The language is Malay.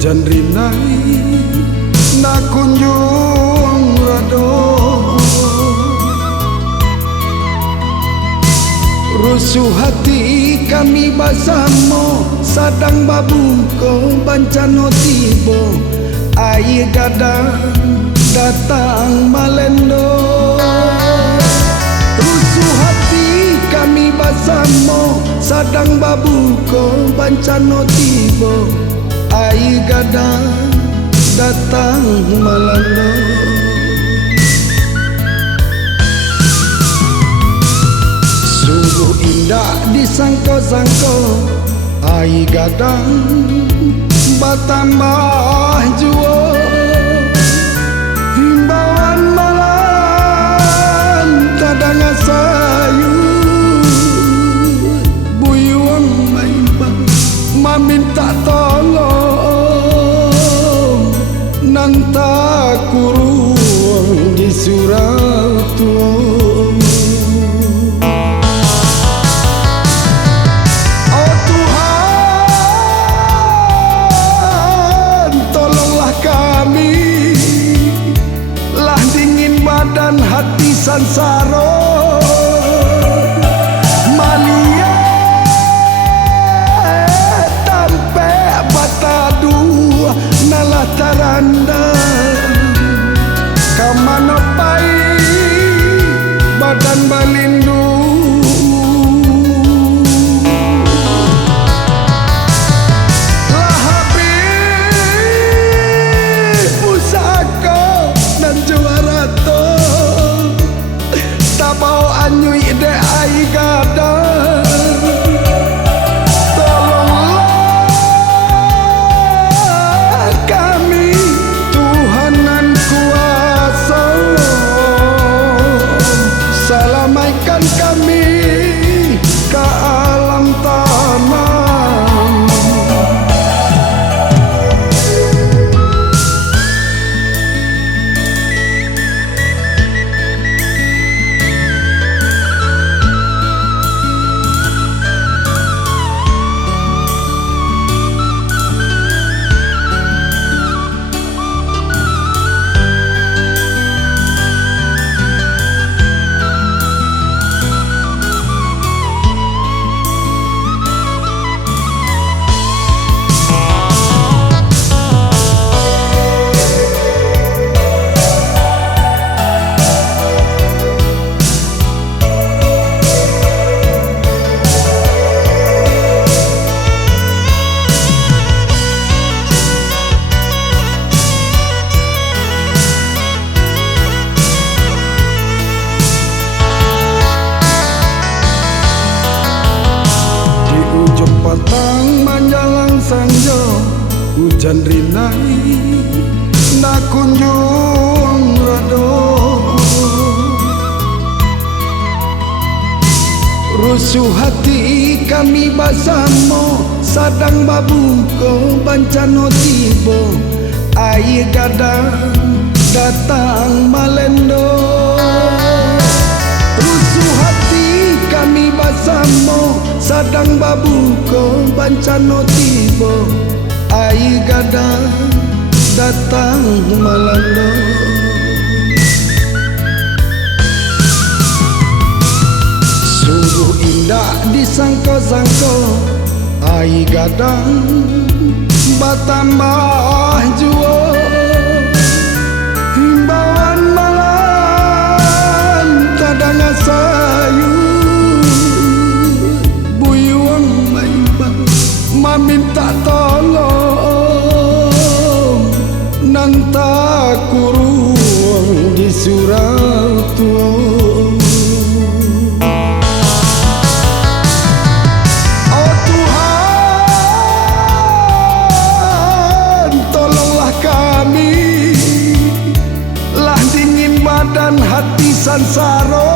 hujan rinai nak kunjung rado, rusuh hati kami bersama sadang babuko bancano tibo air gadang datang malendo. Rusuh hati kami bersama sadang babuko bancano tibo air gadang datang malendo. Sungguh indah disangko-sangko air gadang bertambah jua, himbauan malam kadang sayu buyuang maibang meminta tolong nanta kurung di surau tua. Dan hati sansaro malia tampe batadu nalah taranda kamano pai badan balindu. Anyui de ai gadang, tolonglah kami Tuhanan kuasa, salamaikan kami ke alam tanah. Patang menjalang sanjo hujan rinai nak kunjung rado, rusuh hati kami bersama sadang babuko bancano tibo air gadang datang malendo. Rusuh hati kami bersama sadang babuko bancano tibo air gadang datang malendo. Sungguh indah disangko-sangko air gadang bertambah jua, himbauan malam kadang sayu meminta tolong nanta kurung di surau tua. Oh Tuhan, tolonglah kami, lah dingin badan hati sansaro